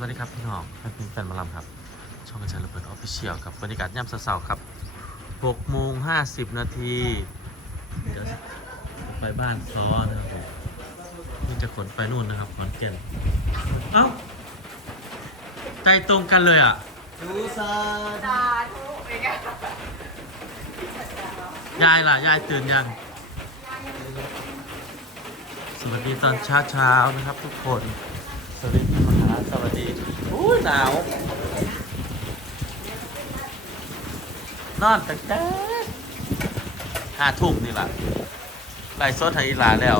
วัสดีครับพี่น้องแฟนเพลงแฟนหมาลำครับ ช่องกระชายระเบิดออฟฟิเชียลกับบรรยากาศย่ำเสาร์ๆครับ6โมง50 นาทีเดี๋ยวไปบ้านซ้อนะครับผมนี่จะขนไปนู่นนะครับขอนแก่นเอ้าใจตรงกันเลยอะดูซาสาธุเป็นไงยายล่ะ ยายตื่นยัง สวัสดีตอนเช้าเช้าๆนะครับทุกคน สวัสดีพี่มหา สวัสดีอู้หนาว นอนแต่แต่ห้าทุ่มนี่แหละไล่สดไทยลาแล้ว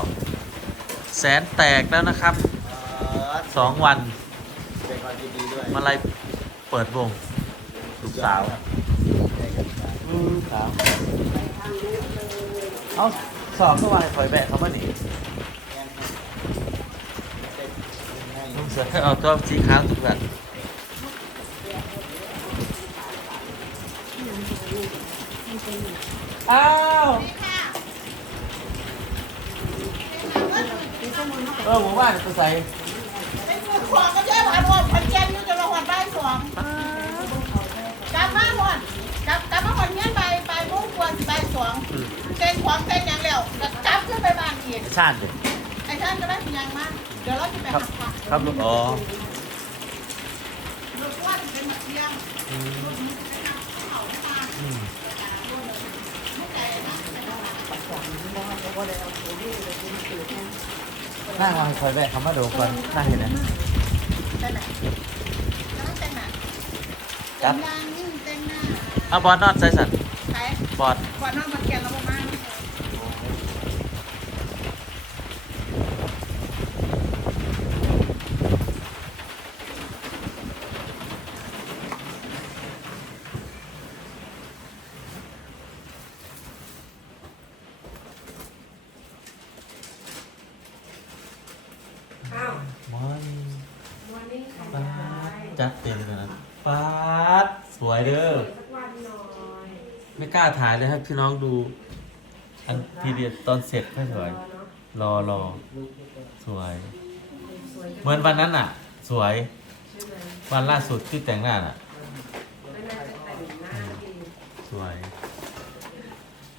แสนแตกแล้วนะครับสองวันมาไล่เปิดวงลูกสาวอือสาว เอาสอบเมื่อวานคอยแบะเขามาหนี ลุงเสือให้เอาตัวสีขาวทุกแบบอ้าวเออหมู่บ้านตัวใสเป็นสูตรของก็ใช่หวานหวานพันเจนอยู่จะมาหวานใบสองกลับมาหวานกลับกลับมาหวานเงี้ยไปไปมุ่งควรใบสองเต้นของเต้นอย่างเร็วกลับขึ้นไปบ้านอีกชาติเลยไอ้ท่านก็ได้ยังมากเดี๋ยวเราจะไปครับหักผักครับลูกอ๋อลูกว่าเป็นเที่ยงอืมลูกนี้เป็นน้ำเขามาอืมไม่ใจนะน่ามาคอยแบะเขามาดูก่อนน่าเห็นไหมเต้นไหนเต้นไหนครับเต้นยังเต้นหน้าเอาบอลนอดใส่สันใครบอลก่อนนอนมาเกียนเราประมาณ อ้าว มอน วันนี้ขาย ปา ได้ ด จัดเต็มเลยนะปาดสวยเด้อสักวันหน่อยไม่กล้าถ่ายเลยให้พี่น้องดู อันทีเดียวตอนเสร็จไม่สวย เนาะรอรอสวย สวยเหมือนวันนั้นอะ สวยใช่ไหมวันล่าสุดที่แต่งหน้าน่ะ ไม่น่าจะแต่งหน้าดีสวย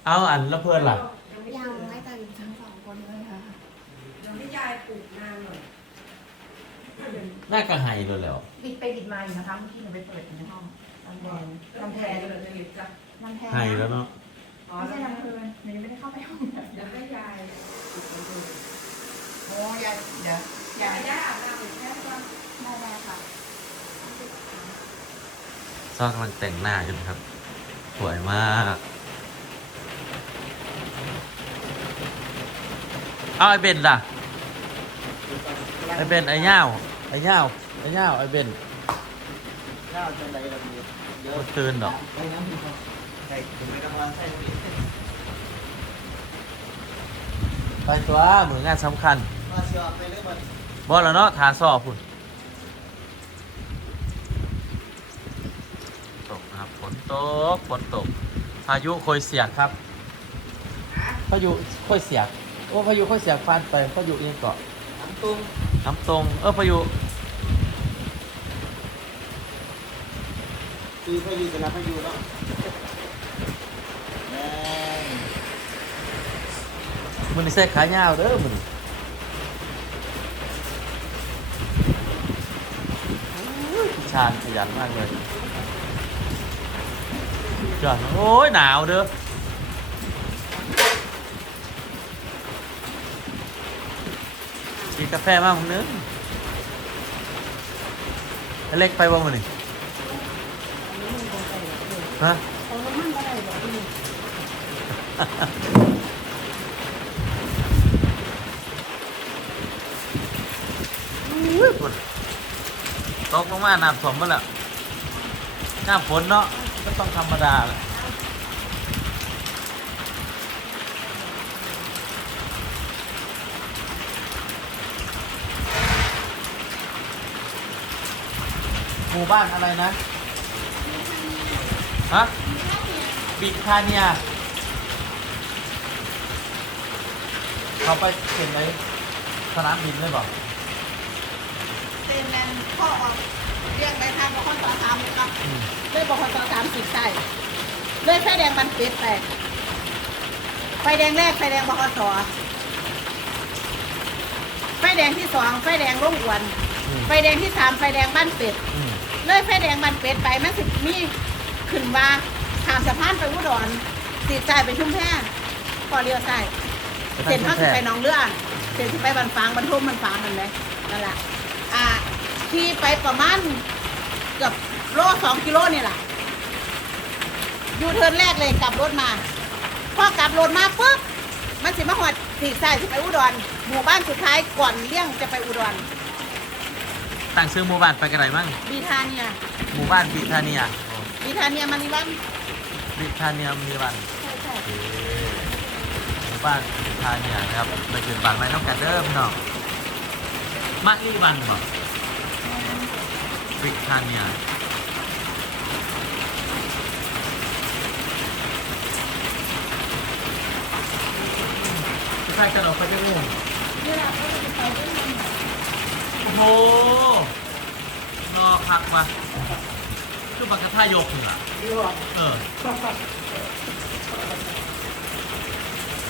เอาอันแล้วเพื่อนล่ะ ยังไม่ ยัง เจอ ไม่แต่งทั้งสองคนเลยค่ะ ยังไม่ยายปลูกหน้าหน่อย ห น้ากระไฮเลยแล้วบิดไปบิดมาอยู่นะคะเมื่อกี้หนูไปเปิดอยู่ในห้องลำแดงลำลำแพแพนนเลยเลยจ้ะลำแพนไฮแล้วเนาะอ๋อไม่แล้วใช่ลำเพลินหนูยังไม่ได้เข้าไปห้องแบบเดี๋ยวให้ยายปลูกมันดูโอ้ยายเดี๋ยวายยายยายอาบน้ำหรือแค่ว่าแม่แม่ค่ะซ้อนกำลังแต่งหน้าอยู่นะครับ สวยมากเอาไอ้เบนล่ะไอ้เบนไอ้ย่าว ไอ้ย่าไอ้ย่าไอ้เบนข้าวจังไรเรามีเยอะมันตื่นดอกไปน้ำมีครับใส่ถุงไปกำลังใส่ถุงไปตัวมืองานสำคัญมาเชียวไปเรื่องมันบอแล้วเนาะทานสอบพุ่นตกนะครับฝนตกฝนตกพายุโคอยเสียกครับพายุโคอยเสียกโอ้พายุโคอยเสียกฟันไปพายุเอียงเกาะน้ำตุ้ง น้ำตรง เออพายุคือพายุจะรับพายุเนาะแม่มันนี่ใส่ขายาวเด้อมันพี่ชาญขยันมากเลยจอดโอ้ยหนาวเด้อ กาแฟมากมึงนึงเล็กไปบ่มันนี่ฮะของน้ำมันอะตกลงมาน้ำท่วมมาแล้วหน้าฝนเนาะก็ต้องธรรมดาแหละ หมู่บ้านอะไรนะ ฮะ บิคาเนียเขาไปเห็นไหมสนามบินเลยบอกไปเลนแลนพ่อออกเรียกไปทางบคสสามครับอืมเลยบคสสามสิบใช่เลยไฟแดงบันเป็ดไปไฟแดงแรกไฟแดงบคสไฟแดงที่สองไฟแดงร่งอวนอืมไฟแดงที่สามไฟแดงบ้านเป็ดอืม เลยไฟแดงบันเป็ดไปมันสิมีขึ้นว่าขามสะพานไปอุดรสีใจไปชุ่มแพพอเลี้ยวซ้ายเส้นเขาสิไปหนองเลือดเส้นที่ไปบันฟางบันทุ่มบันฟางนั่นเลยนั่นแหละอ่าขี่ไปประมาณเกือบโลสองกิโลนี่แหละยูเทิร์นแรกเลยกลับรถมาพอกลับรถมาปุ๊บมันสิมาหอดสีใส่สิไปอุดรหมู่บ้านสุดท้ายก่อนเลี่ยงจะไปอุดร ตั้งชื่อหมู่บ้านไปกันไหนมั่งบีทาเนียหมู่บ้านบิทาเนียบีทาเนียมาริวันบิทาเนียมีวันใช่ใช่โอเคหมู่บ้านบิทาเนียนะครับไปขึ้นบ้านไม้น้องกันเด้อพี่น้องมารีวันบ่บิทาเนียใช่จะเราไปจะงูนี่แหละก็จะไปเรื่องนั้นโอ้โห นอคักวะคือปากกระทายกเหรอนี่หรอเออ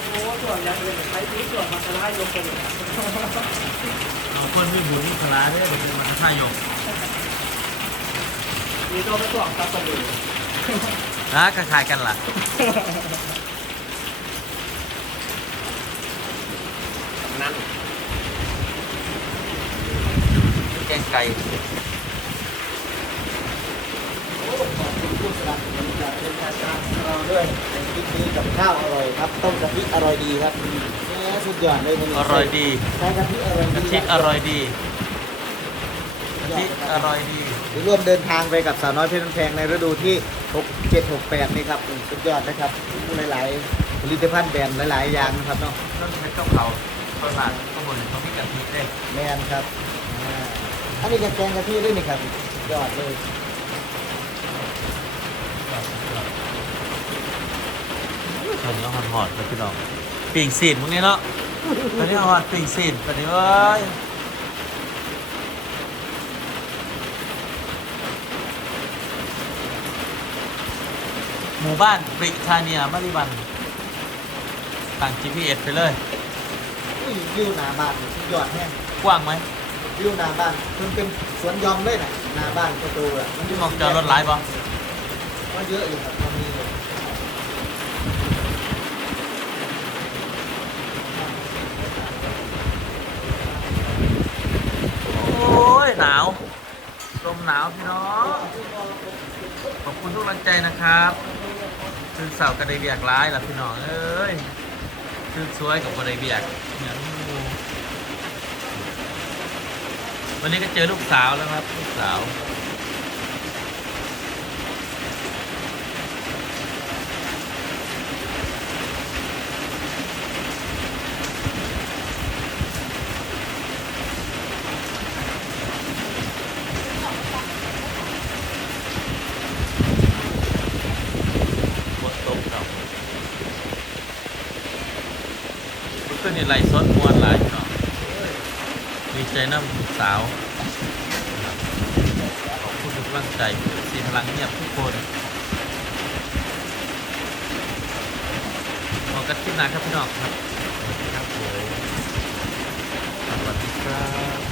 โอ้ส่วนยังเลยใช้ที่ส่วนมาสลายยกไปเลยเราคนมีบุญมีพลาเนี่ยเป็นปากกระทายกมีตัวไปส่วนตัดตัวเลยนะคล้ายๆกันล่ะนั่นแกงไก่ โอ้ขอบคุณผู้สนับสนุนจากเป็นทางการของเรา ด้วยในคลิปนี้กับข้าวอร่อยครับ ต้มกะทิอร่อยดีครับเนี่ยสุดยอดเลยมันอร่อยดีใช้กะทิอร่อยดีกะทิอร่อยดีกะทิอร่อยดีหรือร่วมเดินทางไปกับสาวน้อยเพชรบ้านแพงในฤดูที่ 6 7 6 8 นี่ครับอืมสุดยอดนะครับผู้หลายๆผลิตภัณฑ์แบรนด์หลายๆอย่างนะครับเนาะเครื่องใช้กับเขาตลาดข้างบนเขามีกะทิเด้แมนครับอ่าอันนี้แกงกะทิด้วยนี่ครับสุดยอดเลย ตอนนี้หอดหอดๆเลยพี่น้องปิ่งซีนมึงนี่เนาะตอนนี้หอดปิ่งซีนตอนนี้เว้ยหมู่บ้านบริทาเนียมาริวันตั้ง GPS ไปเลยอุ้ยวิวหนาบ้านสุดยอดแห้งกว้างไหมวิวหนาบ้านมันเป็นสวนหยอมเลยนะหนาบ้านประตูอะมันที่มองเจอรถไลฟ์ปะ ก็เยอะอยู่ครับมันมีเลย โอ้ย หนาว ลมหนาวพี่น้อง ขอบคุณทุกกำลังใจนะครับคือเสาวกระไดเบียกร้ายล่ะพี่น้องเอ้ยคือสวยกับกระไดเบียกเนี่ยวันนี้ก็เจอลูกสาวแล้วครับลูกสาวบนโต๊ะเรา เมื่อคืนนี่ไล่สดมวนหลายพี่น้องดีใจน้ำสาวขอบคุณทุกกำลังใจสีพลังเงียบทุกคนขอกันคลิปหน้าครับพี่น้องครับสวัสดีครับผมสวัสดีครับ